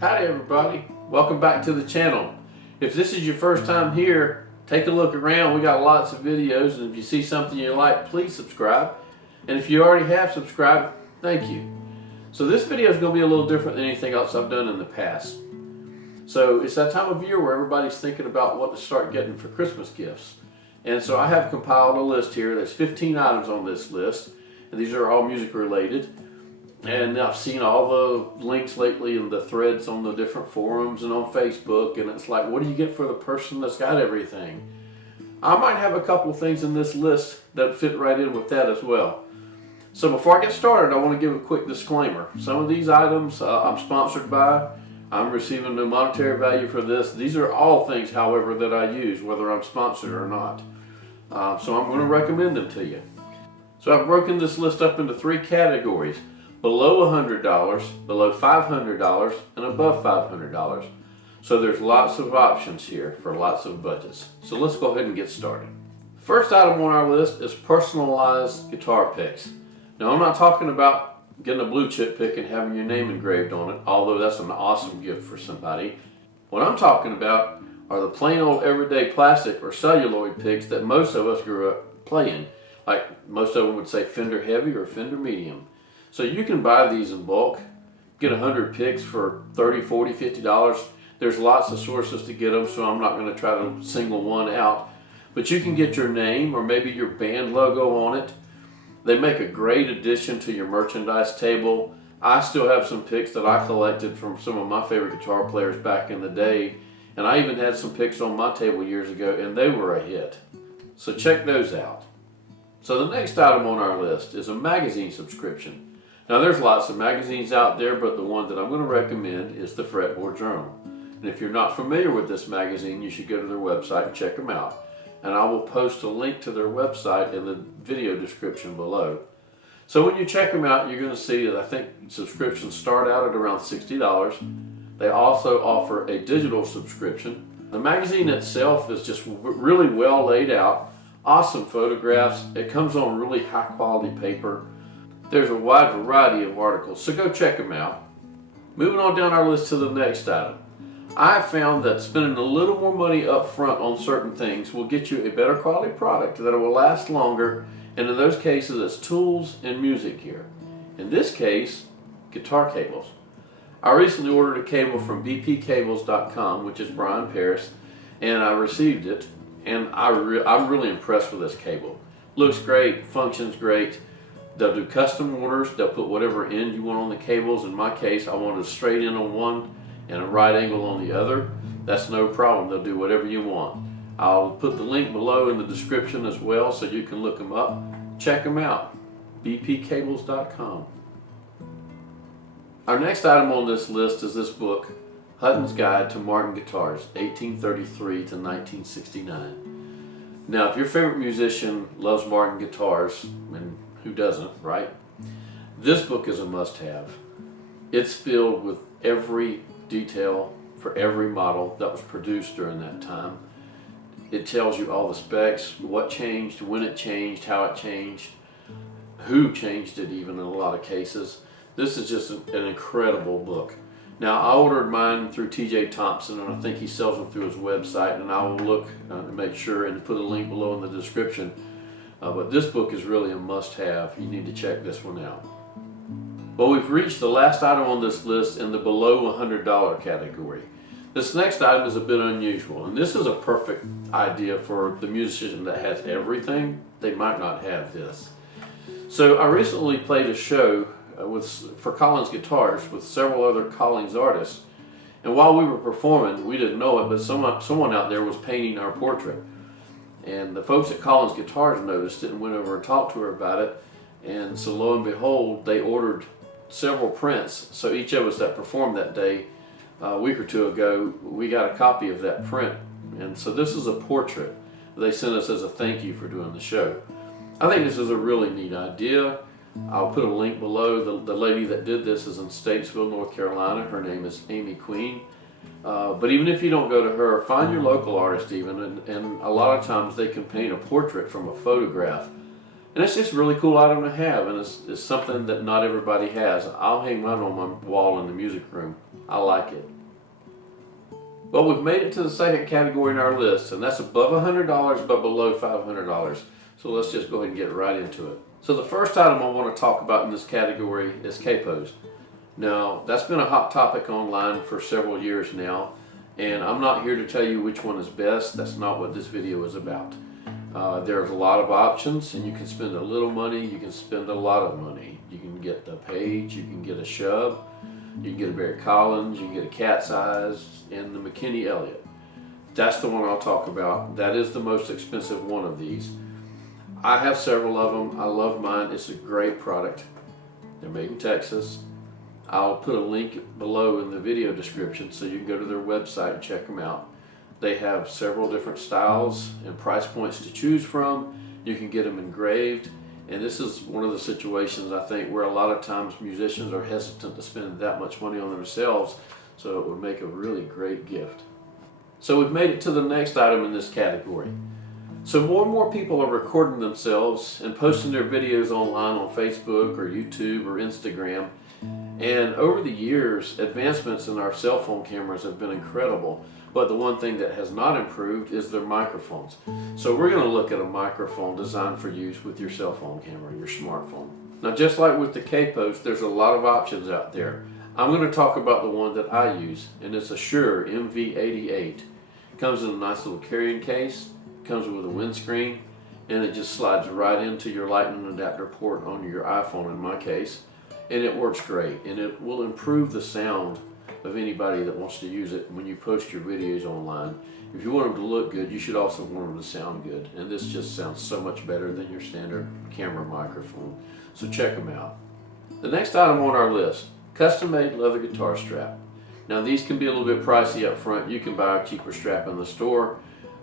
Howdy everybody, welcome back to the channel. If this is your first time here, take a look around. We got lots of videos, and if you see something you like, please subscribe. And if you already have subscribed, thank you. So this video is going to be a little different than anything else I've done in the past. So it's that time of year where everybody's thinking about what to start getting for Christmas gifts. And so I have compiled a list here. There's 15 items on this list, and these are all music related. And I've seen all the links lately in the threads on the different forums and on Facebook, and it's like, what do you get for the person that's got everything? I might have a couple things in this list that fit right in with that as well. So before I get started, I want to give a quick disclaimer. Some of these items I'm sponsored by. I'm receiving no monetary value for this. These are all things, however, that I use, whether I'm sponsored or not. So I'm going to recommend them to you. So I've broken this list up into three categories: below $100, below $500, and above $500. So there's lots of options here for lots of budgets. So let's go ahead and get started. First item on our list is personalized guitar picks. Now, I'm not talking about getting a blue chip pick and having your name engraved on it, although that's an awesome gift for somebody. What I'm talking about are the plain old everyday plastic or celluloid picks that most of us grew up playing. Like most of them would say Fender Heavy or Fender Medium. So you can buy these in bulk, get 100 picks for $30, $40, $50. There's lots of sources to get them, so I'm not going to try to single one out. But you can get your name or maybe your band logo on it. They make a great addition to your merchandise table. I still have some picks that I collected from some of my favorite guitar players back in the day. And I even had some picks on my table years ago, and they were a hit. So check those out. So the next item on our list is a magazine subscription. Now there's lots of magazines out there, but the one that I'm going to recommend is the Fretboard Journal. And if you're not familiar with this magazine, you should go to their website and check them out. And I will post a link to their website in the video description below. So when you check them out, you're going to see that I think subscriptions start out at around $60. They also offer a digital subscription. The magazine itself is just really well laid out, awesome photographs. It comes on really high quality paper. There's a wide variety of articles, so go check them out. Moving on down our list to the next item. I found that spending a little more money up front on certain things will get you a better quality product that will last longer, and in those cases it's tools and music gear. In this case, guitar cables. I recently ordered a cable from bpcables.com, which is Brian Paris, and I received it, and I'm really impressed with this cable. Looks great, functions great. They'll do custom orders. They'll put whatever end you want on the cables. In my case, I wanted a straight end on one and a right angle on the other. That's no problem. They'll do whatever you want. I'll put the link below in the description as well, so you can look them up. Check them out. bpcables.com. Our next item on this list is this book, Hutton's Guide to Martin Guitars, 1833 to 1969. Now, if your favorite musician loves Martin guitars, and who doesn't, right? This book is a must-have. It's filled with every detail for every model that was produced during that time. It tells you all the specs, what changed, when it changed, how it changed, who changed it even in a lot of cases. This is just an incredible book. Now, I ordered mine through TJ Thompson, and I think he sells them through his website, and I will look to make sure and put a link below in the description. But this book is really a must-have. You need to check this one out. Well, we've reached the last item on this list in the below $100 category. This next item is a bit unusual, and this is a perfect idea for the musician that has everything. They might not have this. So I recently played a show for Collins Guitars with several other Collins artists. And while we were performing, we didn't know it, but someone out there was painting our portrait. And the folks at Collins Guitars noticed it and went over and talked to her about it. And so lo and behold, they ordered several prints. So each of us that performed that day, a week or two ago, we got a copy of that print. And so this is a portrait they sent us as a thank you for doing the show. I think this is a really neat idea. I'll put a link below. The lady that did this is in Statesville, North Carolina. Her name is Amy Queen. But even if you don't go to her, find your local artist even, and a lot of times they can paint a portrait from a photograph. And it's just a really cool item to have, and it's something that not everybody has. I'll hang mine on my wall in the music room. I like it. Well, we've made it to the second category in our list, and that's above $100 but below $500. So let's just go ahead and get right into it. So the first item I want to talk about in this category is capos. Now, that's been a hot topic online for several years now, and I'm not here to tell you which one is best. That's not what this video is about. There's a lot of options, and you can spend a little money, you can spend a lot of money. You can get the Page, you can get a Shure, you can get a Barry Collins, you can get a Cat's Eyes, and the McKinney Elliott. That's the one I'll talk about. That is the most expensive one of these. I have several of them. I love mine. It's a great product. They're made in Texas. I'll put a link below in the video description so you can go to their website and check them out. They have several different styles and price points to choose from. You can get them engraved. And this is one of the situations, I think, where a lot of times musicians are hesitant to spend that much money on themselves, so it would make a really great gift. So we've made it to the next item in this category. So more and more people are recording themselves and posting their videos online on Facebook or YouTube or Instagram. And over the years, advancements in our cell phone cameras have been incredible. But the one thing that has not improved is their microphones. So we're going to look at a microphone designed for use with your cell phone camera, your smartphone. Now, just like with the capos, there's a lot of options out there. I'm going to talk about the one that I use, and it's a Shure MV88. It comes in a nice little carrying case, comes with a windscreen, and it just slides right into your lightning adapter port on your iPhone in my case, and it works great, and it will improve the sound of anybody that wants to use it when you post your videos online. If you want them to look good, you should also want them to sound good, and this just sounds so much better than your standard camera microphone. So check them out. The next item on our list, custom-made leather guitar strap. Now these can be a little bit pricey up front. You can buy a cheaper strap in the store,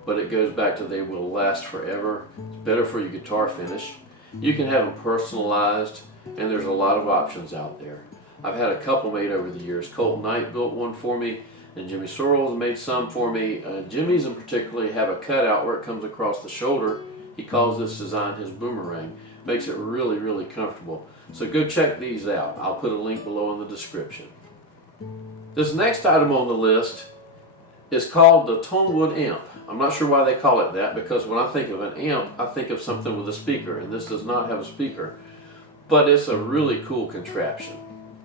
but it goes back to they will last forever. It's better for your guitar finish. You can have them personalized, and there's a lot of options out there. I've had a couple made over the years. Colt Knight built one for me, and Jimmy Sorrells made some for me. Jimmy's in particular have a cutout where it comes across the shoulder. He calls this design his boomerang. Makes it really, really comfortable. So go check these out. I'll put a link below in the description. This next item on the list is called the Tonewood amp. I'm not sure why they call it that, because when I think of an amp, I think of something with a speaker, and this does not have a speaker. But it's a really cool contraption.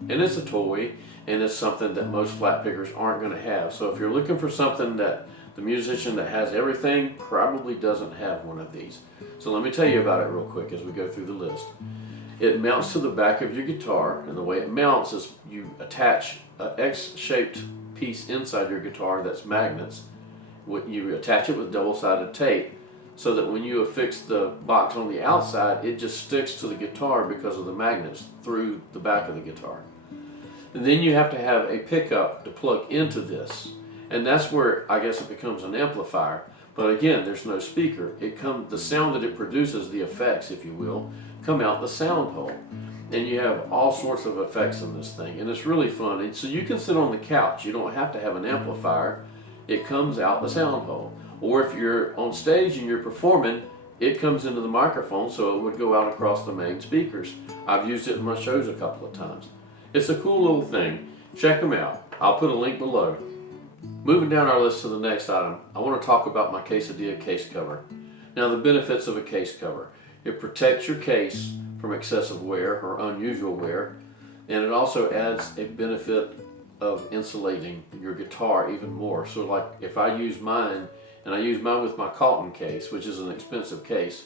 And it's a toy, and it's something that most flat pickers aren't going to have. So if you're looking for something that the musician that has everything probably doesn't have one of these. So let me tell you about it real quick as we go through the list. It mounts to the back of your guitar, and the way it mounts is you attach an X-shaped piece inside your guitar that's magnets. You attach it with double-sided tape so that when you affix the box on the outside, it just sticks to the guitar because of the magnets through the back of the guitar. And then you have to have a pickup to plug into this, and that's where I guess it becomes an amplifier. But again, there's no speaker. The sound that it produces, the effects, if you will, come out the sound hole, and you have all sorts of effects in this thing, and it's really fun. And so you can sit on the couch. You don't have to have an amplifier. It comes out the sound hole. Or if you're on stage and you're performing, it comes into the microphone, so it would go out across the main speakers. I've used it in my shows a couple of times. It's a cool little thing. Check them out. I'll put a link below. Moving down our list to the next item, I want to talk about my Quesadilla case cover. Now, the benefits of a case cover. It protects your case from excessive wear or unusual wear, and it also adds a benefit of insulating your guitar even more. So like if I use mine, and I use mine with my Calton case, which is an expensive case,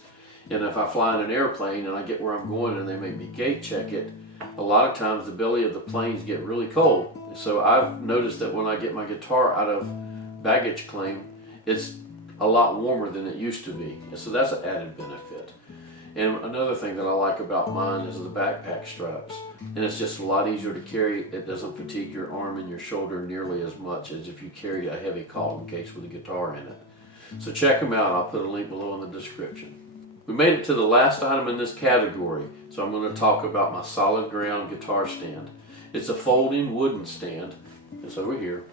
and if I fly in an airplane and I get where I'm going and they make me gate check it, a lot of times the belly of the planes get really cold. So I've noticed that when I get my guitar out of baggage claim, it's a lot warmer than it used to be. And so that's an added benefit. And another thing that I like about mine is the backpack straps. And it's just a lot easier to carry. It doesn't fatigue your arm and your shoulder nearly as much as if you carry a heavy Calton case with a guitar in it. So check them out. I'll put a link below in the description. We made it to the last item in this category, so I'm going to talk about my Solid Ground guitar stand. It's a folding wooden stand. It's over here.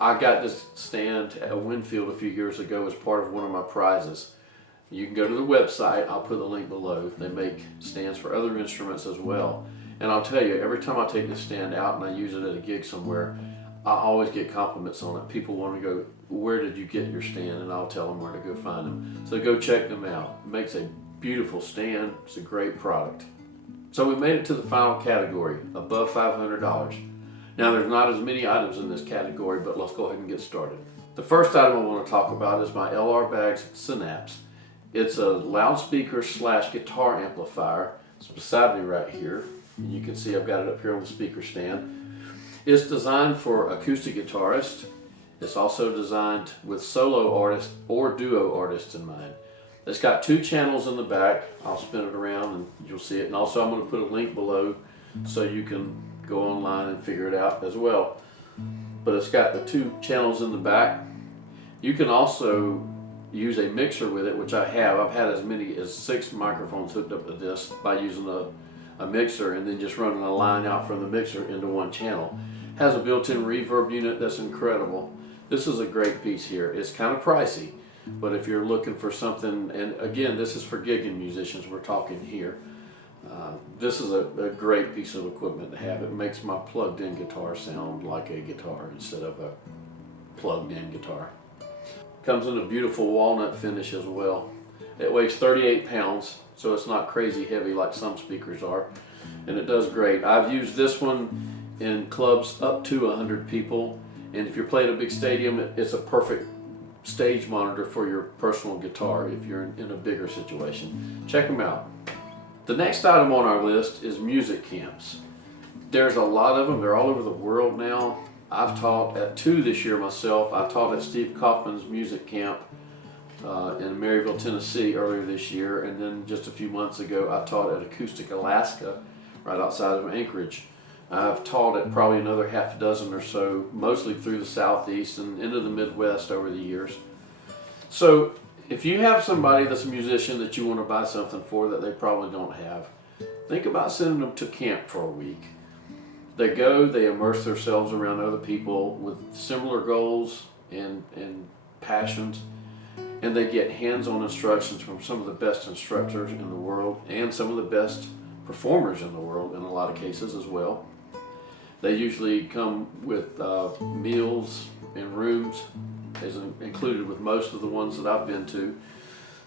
I got this stand at Winfield a few years ago as part of one of my prizes. You can go to the website. I'll put the link below. They make stands for other instruments as well. And I'll tell you, every time I take this stand out and I use it at a gig somewhere, I always get compliments on it. People want to go, where did you get your stand? And I'll tell them where to go find them. So go check them out. It makes a beautiful stand. It's a great product. So we made it to the final category, above $500. Now there's not as many items in this category, but let's go ahead and get started. The first item I want to talk about is my LR Baggs Synapse. It's a loudspeaker / guitar amplifier. It's beside me right here. And you can see I've got it up here on the speaker stand. It's designed for acoustic guitarists. It's also designed with solo artists or duo artists in mind. It's got 2 channels in the back. I'll spin it around and you'll see it. And also I'm going to put a link below so you can go online and figure it out as well. But it's got the 2 channels in the back. You can also use a mixer with it, which I have. I've had as many as 6 microphones hooked up to this by using a mixer and then just running a line out from the mixer into one channel. Has a built-in reverb unit that's incredible. This is a great piece here. It's kind of pricey, but if you're looking for something, and again, this is for gigging musicians we're talking here, this is a great piece of equipment to have. It makes my plugged-in guitar sound like a guitar instead of a plugged-in guitar. Comes in a beautiful walnut finish as well. It weighs 38 pounds, so it's not crazy heavy like some speakers are, and it does great. I've used this one in clubs up to 100 people, and if you're playing a big stadium, it's a perfect stage monitor for your personal guitar if you're in a bigger situation. Check them out. The next item on our list is music camps. There's a lot of them. They're all over the world now. I've taught at 2 this year myself. I taught at Steve Kaufman's music camp in Maryville, Tennessee earlier this year, and then just a few months ago I taught at Acoustic Alaska right outside of Anchorage. I've taught at probably another half dozen or so, mostly through the Southeast and into the Midwest over the years. So if you have somebody that's a musician that you want to buy something for that they probably don't have, think about sending them to camp for a week. They go, they immerse themselves around other people with similar goals and passions, and they get hands-on instructions from some of the best instructors in the world and some of the best performers in the world in a lot of cases as well. They usually come with meals and rooms, as included with most of the ones that I've been to.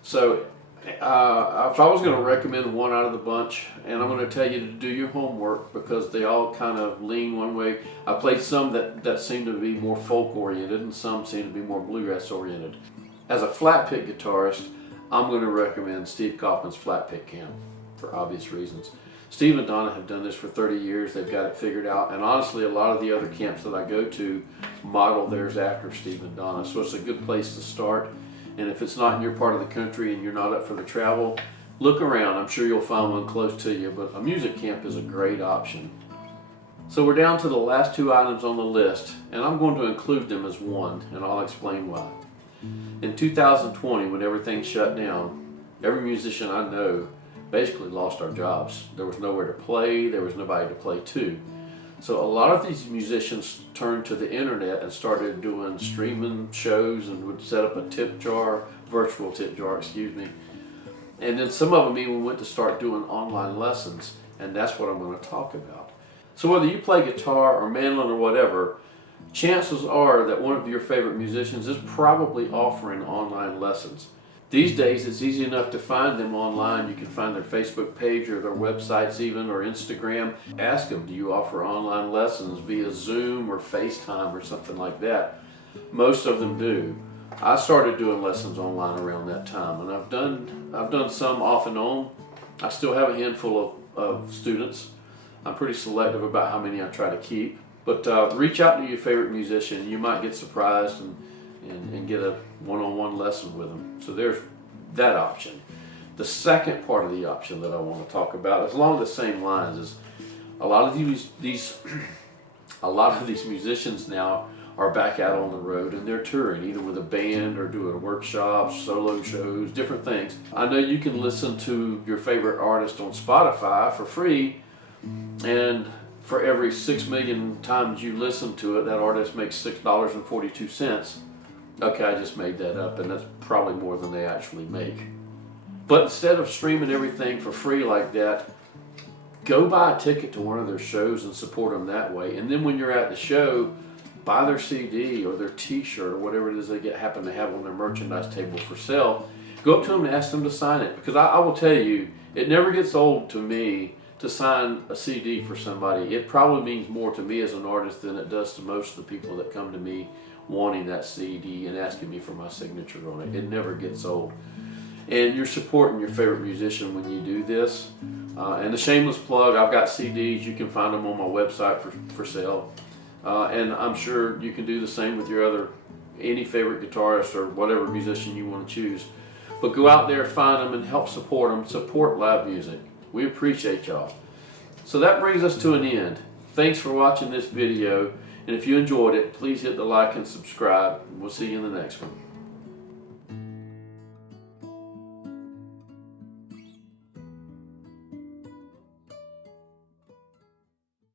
So if I was going to recommend one out of the bunch, and I'm going to tell you to do your homework because they all kind of lean one way. I played some that seem to be more folk oriented and some seem to be more bluegrass oriented. As a flat pick guitarist, I'm going to recommend Steve Kaufman's flat pick camp for obvious reasons. Steve and Donna have done this for 30 years. They've got it figured out. And honestly, a lot of the other camps that I go to model theirs after Steve and Donna. So it's a good place to start. And if it's not in your part of the country and you're not up for the travel, look around. I'm sure you'll find one close to you. But a music camp is a great option. So we're down to the last 2 items on the list. And I'm going to include them as one. And I'll explain why. In 2020, when everything shut down, every musician I know basically lost our jobs. There was nowhere to play, there was nobody to play to. So a lot of these musicians turned to the internet and started doing streaming shows and would set up a tip jar, virtual tip jar, excuse me. And then some of them even went to start doing online lessons, and that's what I'm going to talk about. So whether you play guitar or mandolin or whatever, chances are that one of your favorite musicians is probably offering online lessons. These days, it's easy enough to find them online. You can find their Facebook page or their websites even, or Instagram. Ask them, do you offer online lessons via Zoom or FaceTime or something like that? Most of them do. I started doing lessons online around that time, and I've done some off and on. I still have a handful of students. I'm pretty selective about how many I try to keep. But reach out to your favorite musician. You might get surprised and get a one-on-one lesson with them. So there's that option. The second part of the option that I want to talk about is along the same lines. Is a lot of these musicians now are back out on the road and they're touring either with a band or doing workshops, solo shows, different things. I know you can listen to your favorite artist on Spotify for free, and for every 6 million times you listen to it, that artist makes $6.42. Okay, I just made that up, and that's probably more than they actually make. But instead of streaming everything for free like that, go buy a ticket to one of their shows and support them that way. And then when you're at the show, buy their CD or their T-shirt or whatever it is they happen to have on their merchandise table for sale, go up to them and ask them to sign it. Because I will tell you, it never gets old to me to sign a CD for somebody. It probably means more to me as an artist than it does to most of the people that come to me wanting that CD and asking me for my signature on it. It never gets old. And you're supporting your favorite musician when you do this. And the shameless plug, I've got CDs. You can find them on my website for sale. And I'm sure you can do the same with your any favorite guitarist or whatever musician you want to choose. But go out there, find them, and help support them. Support live music. We appreciate y'all. So that brings us to an end. Thanks for watching this video. And if you enjoyed it, please hit the like and subscribe. We'll see you in the next one.